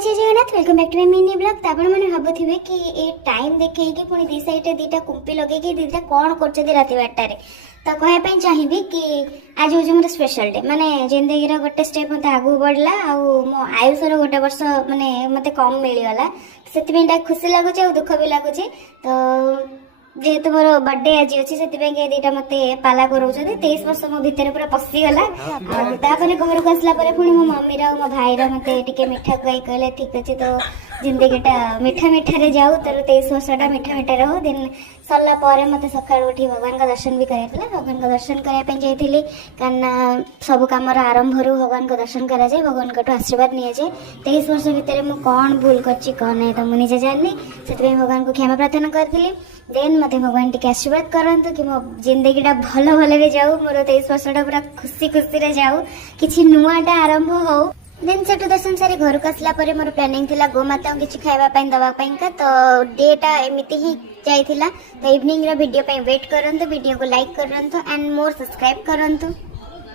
जय Jagannath welcome back to my mini blog. आपण माने भाबुथिबे कि ए टाइम देखै कि पुणी दी साइड दीटा कुंपी लगे कि दीटा कोन करछथि राति 8टा रे तो कहै पई चाहिबी कि आज हो मोर स्पेशल डे माने जिंदगी रो गोटे स्टेप मते आगु बढ़ला आ मो आयुष रो गोटे वर्ष माने मते कम मिली गला सेति पई खुशी लागो छै दुख भी लागो छै। तो जेहेतु मोर बर्थडे आज अच्छी से दीटा मत पाला कर 23 वर्ष मो भितर पूरा पशिगला। घर को आसला पुणी मो मम्मी मो भाई मत मीठा खुआई कहले ठीक अच्छे तो जिंदगीटा मीठा मीठा रे जाऊ तर 23 वर्षटा मीठा मीठा रहो। दिन सरला मत सका उठी भगवान का दर्शन भी कराइला। भगवान का दर्शन करने जाइली कारण सब कम आरंभ रू भगवान का दर्शन करा जाए भगवान का आशीर्वाद नि जाए। 23 वर्ष भितर मुझे कौन भूल कर कौन नहीं तो मुझे जानी से भगवान को क्षमा प्रार्थना करी। देन मत भगवान टी आशीर्वाद करतु कि मो जिंदगीटा भल भल जाऊ मोर 23 वर्षटा पूरा खुशी खुशी रे जाऊ किसी नुआटा आरंभ हो। देन से दर्शन सारी घर को आसला मोर प्लानिंग थिला गोमाता किसी खाइबा दवा तो डेटा एमती ही जाइथिला। तो इवनिंग वीडियो पे वेट करंतु वीडियो को लाइक करंतु एंड मोर सब्सक्राइब करंतु।